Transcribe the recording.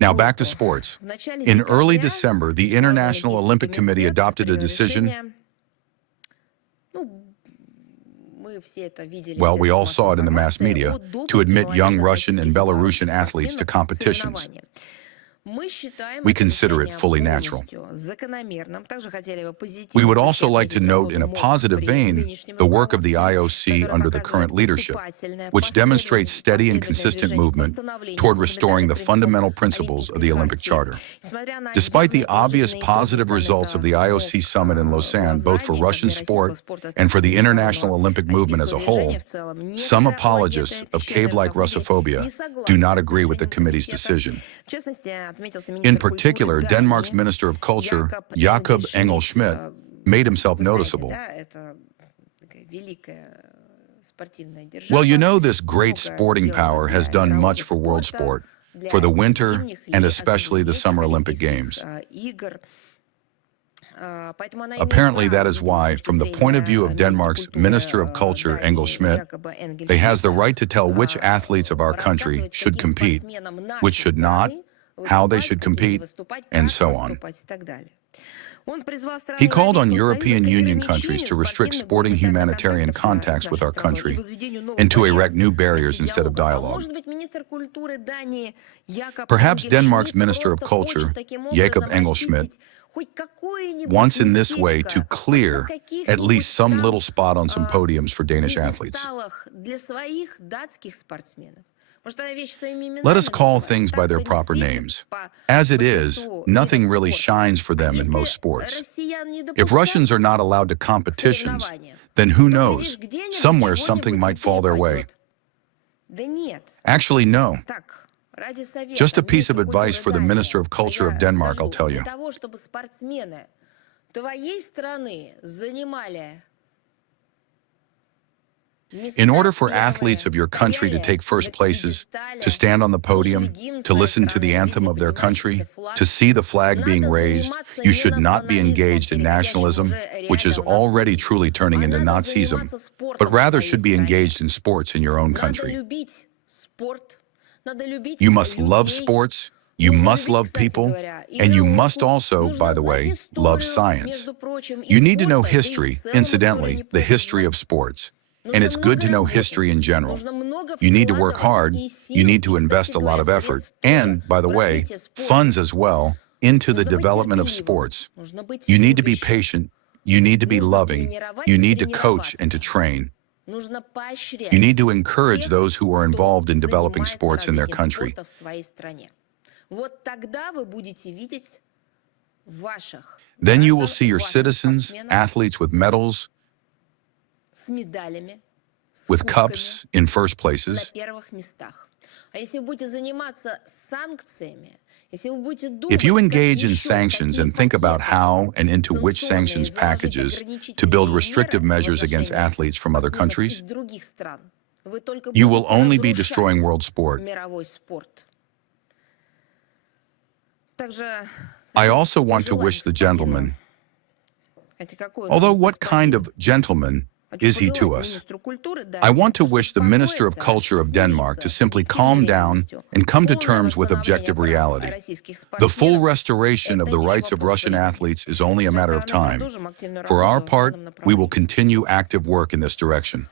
Now back to sports. In early December, the International Olympic Committee adopted a decision. Well, we all saw it in the mass media, to admit young Russian and Belarusian athletes to competitions. We consider it fully natural. We would also like to note in a positive vein the work of the IOC under the current leadership, which demonstrates steady and consistent movement toward restoring the fundamental principles of the Olympic Charter. Despite the obvious positive results of the IOC summit in Lausanne, both for Russian sport and for the international Olympic movement as a whole, some apologists of cave-like Russophobia do not agree with the committee's decision. In particular, Denmark's Minister of Culture, Jakob Engel-Schmidt, made himself noticeable. Well, you know, this great sporting power has done much for world sport, for the Winter and especially the Summer Olympic Games. Apparently, that is why, from the point of view of Denmark's Minister of Culture, Engel-Schmidt, they has the right to tell which athletes of our country should compete, which should not, how they should compete, and so on. He called on European Union countries to restrict sporting humanitarian contacts with our country and to erect new barriers instead of dialogue. Perhaps Denmark's Minister of Culture, Jakob Engel-Schmidt, wants in this way to clear at least some little spot on some podiums for Danish athletes. Let us call things by their proper names. As it is, nothing really shines for them in most sports. If Russians are not allowed to competitions, then who knows, somewhere something might fall their way. Actually, no. Just a piece of advice for the Minister of Culture of Denmark, I'll tell you. In order for athletes of your country to take first places, to stand on the podium, to listen to the anthem of their country, to see the flag being raised, you should not be engaged in nationalism, which is already truly turning into Nazism, but rather should be engaged in sports in your own country. You must love sports, you must love people, and you must also, by the way, love science. You need to know history, incidentally, the history of sports. And it's good to know history in general. You need to work hard, you need to invest a lot of effort, and, by the way, funds as well, into the development of sports. You need to be patient, you need to be loving, you need to coach and to train. You need to encourage those who are involved in developing sports in their country. Then you will see your citizens, athletes with medals, with cups in first places. If you engage in sanctions and think about how and into which sanctions packages to build restrictive measures against athletes from other countries, you will only be destroying world sport. I also want to wish the gentleman, although what kind of gentleman is he to us? I want to wish the Minister of Culture of Denmark to simply calm down and come to terms with objective reality. The full restoration of the rights of Russian athletes is only a matter of time. For our part, we will continue active work in this direction.